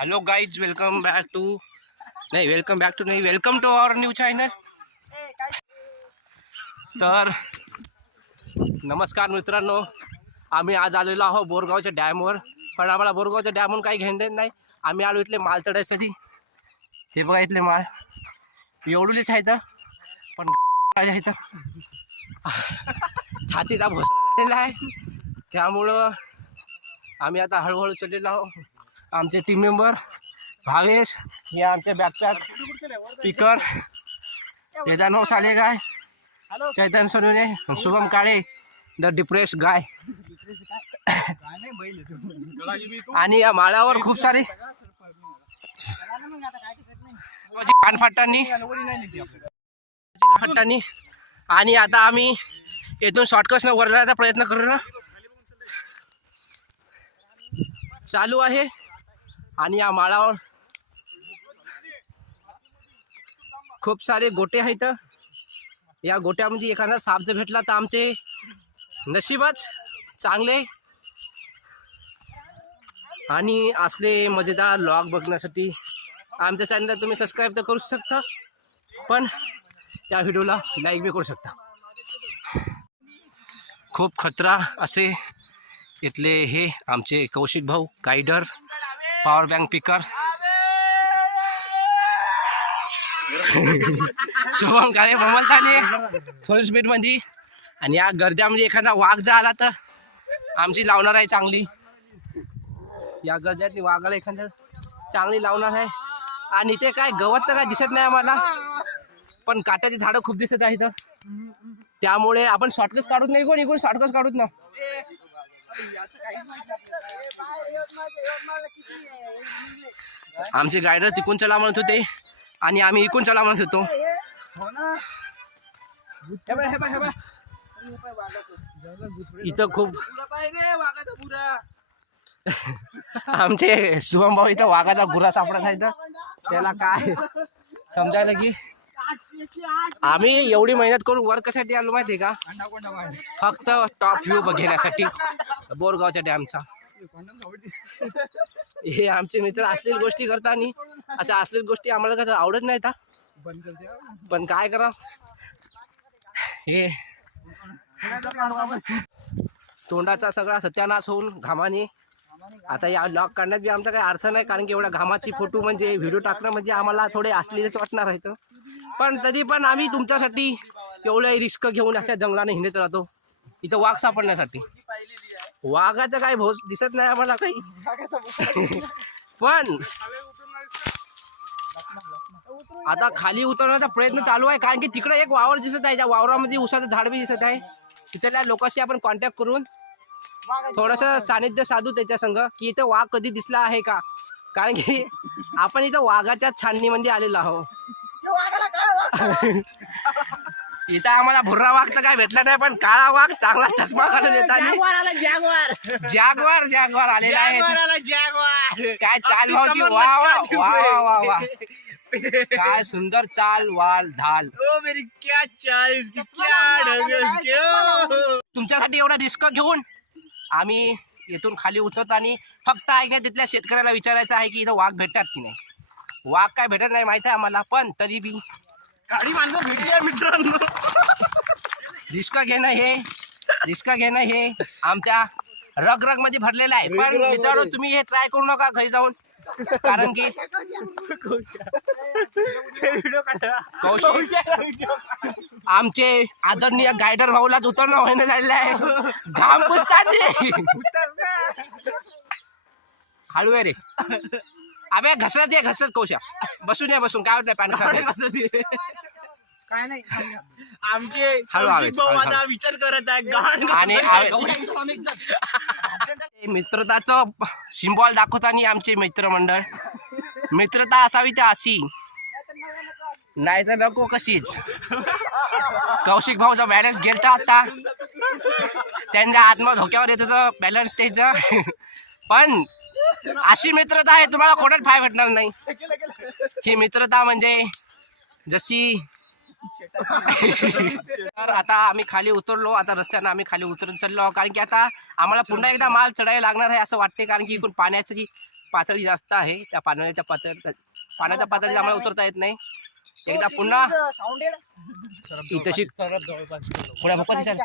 Hello guys, welcome back to our new channel. तर नमस्कार मित्रांनो, आम्ही आज आलेलो आहोत बोरगावच्या डॅमवर. पण आम्हाला बोरगावच्या डॅमवरून काही घेणं देणं नाही. आम्ही आलो इथले माल चढायसाठी. हे बघा इथले माल एवढूलेच आहेत, पण आहेत छातीचा भोसरा झालेला आहे. त्यामुळं आम्ही आता हळूहळू चढलेलो आहोत. आमचे टीम मेंबर भावेश, हे आमचे backpack speaker Vedant Salegay, Chaitanya Sonawane, Shubham Kale the depress guy. आणि या माळावर खूप सारे कानफाटांनी आणि आता आम्ही येथून शॉर्टकटने वर जायचा प्रयत्न करू चालू आहे. आणि या माळावर खूप सारे गोटे आहेत. या गोट्यामध्ये एखादा साप जर भेटला तर आमचे नशीबच चांगले. आणि असले मजेदार व्लॉग बघण्यासाठी आमच्या चॅनलला तुम्ही सबस्क्राईब तर करू शकता, पण या व्हिडिओला लाईक बी करू शकता. खूप खतरा असे इथले हे आमचे कौशिक भाऊ guider, power bank picker, Shubham Kale ममलताने फर्स्ट बेट मध्ये. आणि या गर्द्यामध्ये एखादा वाघ जर आला तर आमची लावणार आहे चांगली. या गर्द्यातली वाघाला एखाद्या चांगली लावणार आहे. आणि इथे काय गवत तर काय दिसत नाही आम्हाला, पण काट्याची झाडं खूप दिसत आहेत. त्यामुळे आपण शॉर्टकट काढूत नाही, कोण इकडून शॉर्टकट काढूत ना. आमचे गायडर तिकून चला म्हणत होते आणि आम्ही इकून चला म्हणत होतो. इथं खूप आमचे शुभम भाऊ इथं वाघाचा बुरा सापडत आहे. तर त्याला काय समजायला की आम्ही एवढी मेहनत करून वर कशासाठी आलो माहिती आहे का? फक्त टॉप व्ह्यू बघण्यासाठी बोरगावच्या डॅमचा. हे आमचे मित्र असलेली गोष्टी करतात. अशा असलेली गोष्टी आम्हाला काय आवडत नाहीत, पण काय करा. हे तोंडाचा सगळा सत्यानाश होऊन घामाने. आता या लॉक काढण्यात बी आमचा काही अर्थ नाही, कारण की एवढ्या घामाची फोटो म्हणजे व्हिडिओ टाकणं म्हणजे आम्हाला थोडे असलेलेच वाटणार आहेत. पण तरी पण आम्ही तुमच्यासाठी एवढं रिस्क घेऊन अशा जंगलाने हिंडत राहतो इथं वाघ सापडण्यासाठी. वाघाचं काही भोस दिसत नाही आम्हाला काही. पण आता खाली उतरण्याचा प्रयत्न चालू आहे, कारण की तिकडे एक वावर दिसत आहे. त्या वावरामध्ये उसाचं झाड बी दिसत आहे. तिथल्या लोकांशी आपण कॉन्टॅक्ट करून थोडंसं सानिध्य साधू त्याच्या संग, की इथं वाघ कधी दिसला आहे का. कारण की आपण इथं वाघाच्या छाननीमध्ये आलेलो आहोत. इथं आम्हाला भुर्रा वाघ तर काय भेटला नाही, पण काळा वाघ चांगला चष्मा घालून येतात. जॅगवार आलेला आहे. काय चाल भाऊची, वा वा वा वा वा, काय सुंदर चाल वाल ढाल. तुमच्यासाठी एवढा रिस्क घेऊन आम्ही येथून खाली उतरत आणि फक्त ऐकण्या तिथल्या शेतकऱ्याला विचारायचं आहे की इथं वाघ भेटतात की नाही. वाघ काय भेटत नाही माहिती आहे आम्हाला, पण तरी बी काळी माणसं भेटली आहे मित्रांनो. रिस्क घेणं हे आमच्या रग मध्ये भरलेलं आहे. पण मित्रांनो, तुम्ही हे ट्राय करू नका घरी जाऊन, कारण की आमचे आदरणीय गायडर भाऊलाच उतरणं होणं झालेलं आहे. घाम पुसतात हळू आहे रे. अबे घसरत कोशा, बसून काय होत नाही, पाणी काय नाही. आमचे हळू विचार करत आहे आणि मित्रताचं सिम्बॉल दाखवताना आमचे मित्रमंडळ. मित्रता असावी तर अशी, नाही तर नको कशीच. कौशिक भाऊचा बॅलन्स गेलता आता, त्यांच्या आत्मा धोक्यावर येत होतं बॅलन्स त्याचं. पण अशी मित्रता आहे तुम्हाला कोणाच फाय भेटणार नाही. ही मित्रता म्हणजे जशी तर आता आम्ही खाली उतरलो, आता रस्त्यानं आम्ही खाली उतरून चाललो, कारण की आता आम्हाला पुन्हा एकदा माल चढायला लागणार आहे असं वाटते, कारण की इकडून पाण्याची पातळी जास्त आहे, त्या पाण्याच्या पातळीला आम्हाला उतरता येत नाही. एकदा पुन्हा इथशी पुढे भोका दिसायला